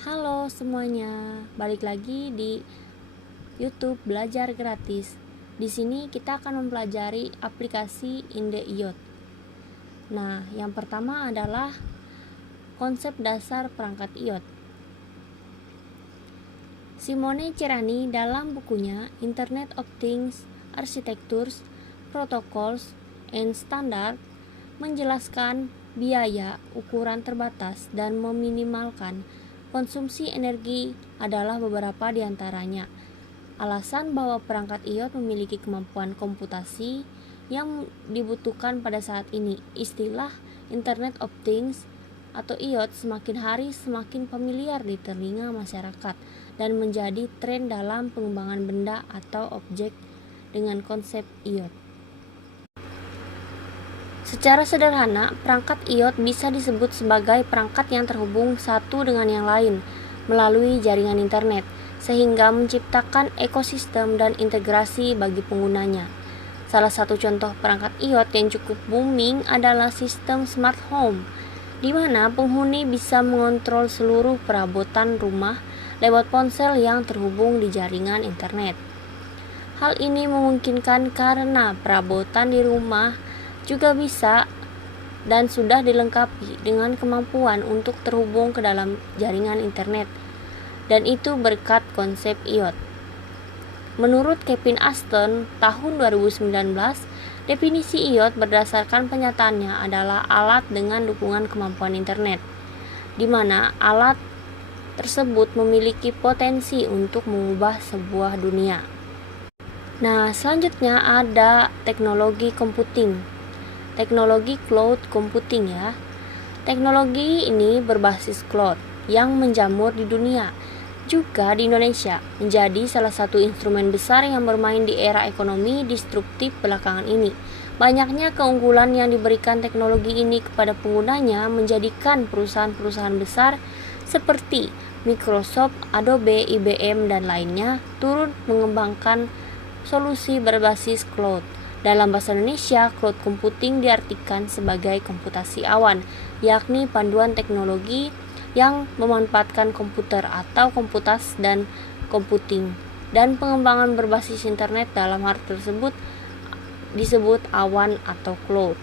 Halo semuanya, balik lagi di YouTube Belajar Gratis. Di sini kita akan mempelajari aplikasi IndeIOT. Nah, yang pertama adalah konsep dasar perangkat IOT. Simone Cerani dalam bukunya Internet of Things, Architectures, Protocols, and Standards menjelaskan biaya, ukuran terbatas, dan meminimalkan konsumsi energi adalah beberapa di antaranya. Alasan bahwa perangkat IoT memiliki kemampuan komputasi yang dibutuhkan pada saat ini. Istilah Internet of Things atau IoT semakin hari semakin familiar di telinga masyarakat dan menjadi tren dalam pengembangan benda atau objek dengan konsep IoT. Secara sederhana, perangkat IoT bisa disebut sebagai perangkat yang terhubung satu dengan yang lain melalui jaringan internet, sehingga menciptakan ekosistem dan integrasi bagi penggunanya. Salah satu contoh perangkat IoT yang cukup booming adalah sistem smart home, di mana penghuni bisa mengontrol seluruh perabotan rumah lewat ponsel yang terhubung di jaringan internet. Hal ini memungkinkan karena perabotan di rumah juga bisa dan sudah dilengkapi dengan kemampuan untuk terhubung ke dalam jaringan internet, dan itu berkat konsep IoT. Menurut Kevin Ashton tahun 2019, definisi IoT berdasarkan penyataannya adalah alat dengan dukungan kemampuan internet, di mana alat tersebut memiliki potensi untuk mengubah sebuah dunia. Nah, selanjutnya ada teknologi computing. Teknologi cloud computing ya. Teknologi ini berbasis cloud yang menjamur di dunia, juga di Indonesia, menjadi salah satu instrumen besar yang bermain di era ekonomi disruptif belakangan ini. Banyaknya keunggulan yang diberikan teknologi ini kepada penggunanya menjadikan perusahaan-perusahaan besar seperti Microsoft, Adobe, IBM, dan lainnya turut mengembangkan solusi berbasis cloud. Dalam bahasa Indonesia, cloud computing diartikan sebagai komputasi awan, yakni panduan teknologi yang memanfaatkan komputer atau komputas dan computing, dan pengembangan berbasis internet. Dalam hal tersebut disebut awan atau cloud.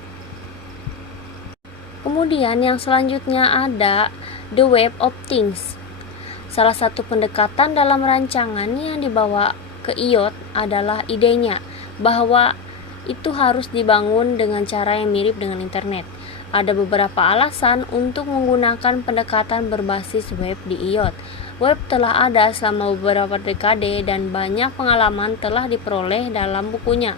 Kemudian yang selanjutnya ada the Web of Things. Salah satu pendekatan dalam rancangan yang dibawa ke IoT adalah idenya bahwa itu harus dibangun dengan cara yang mirip dengan internet. Ada beberapa alasan untuk menggunakan pendekatan berbasis web di IoT. Web telah ada selama beberapa dekade dan banyak pengalaman telah diperoleh dalam bukunya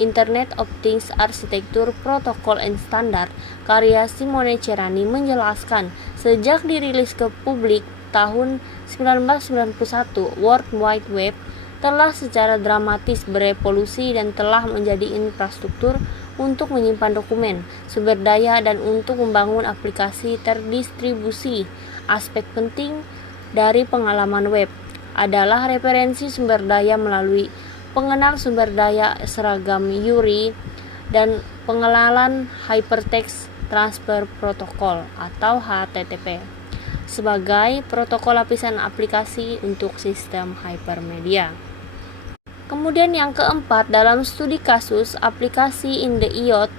Internet of Things Architecture, Protocol and Standard karya Simone Cerani menjelaskan sejak dirilis ke publik tahun 1991, World Wide Web telah secara dramatis berevolusi dan telah menjadi infrastruktur untuk menyimpan dokumen, sumber daya, dan untuk membangun aplikasi terdistribusi. Aspek penting dari pengalaman web adalah referensi sumber daya melalui pengenal sumber daya seragam URI dan pengenalan Hypertext Transfer Protocol atau HTTP sebagai protokol lapisan aplikasi untuk sistem hypermedia. Kemudian yang keempat, dalam studi kasus aplikasi IndeIOT,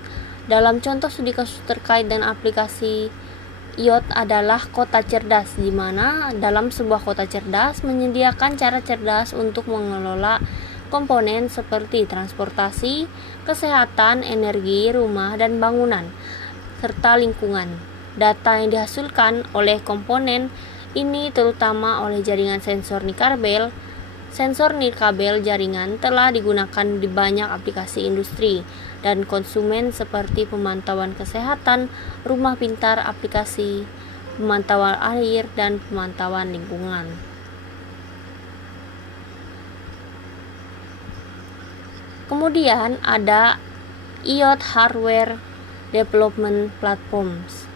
dalam contoh studi kasus terkait dengan aplikasi IoT adalah kota cerdas, di mana dalam sebuah kota cerdas menyediakan cara cerdas untuk mengelola komponen seperti transportasi, kesehatan, energi, rumah, dan bangunan, serta lingkungan. Data yang dihasilkan oleh komponen ini terutama oleh jaringan sensor nirkabel. Sensor nirkabel jaringan telah digunakan di banyak aplikasi industri dan konsumen seperti pemantauan kesehatan, rumah pintar, aplikasi pemantauan air, dan pemantauan lingkungan. Kemudian ada IoT Hardware Development Platforms.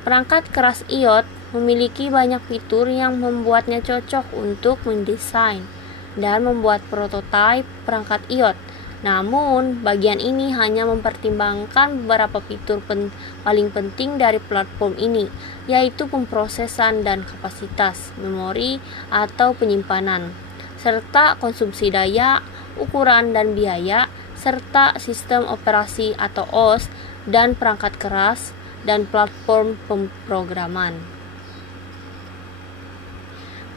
Perangkat keras IoT memiliki banyak fitur yang membuatnya cocok untuk mendesain dan membuat prototipe perangkat IoT. Namun, bagian ini hanya mempertimbangkan beberapa fitur paling penting dari platform ini, yaitu pemrosesan dan kapasitas memori atau penyimpanan, serta konsumsi daya, ukuran dan biaya, serta sistem operasi atau OS dan perangkat keras dan platform pemrograman.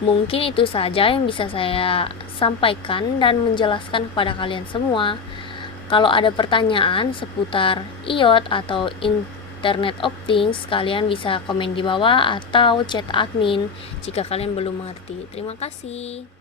Mungkin itu saja yang bisa saya sampaikan dan menjelaskan kepada kalian semua. Kalau ada pertanyaan seputar IoT atau Internet of Things, kalian bisa komen di bawah atau chat admin jika kalian belum mengerti. Terima kasih.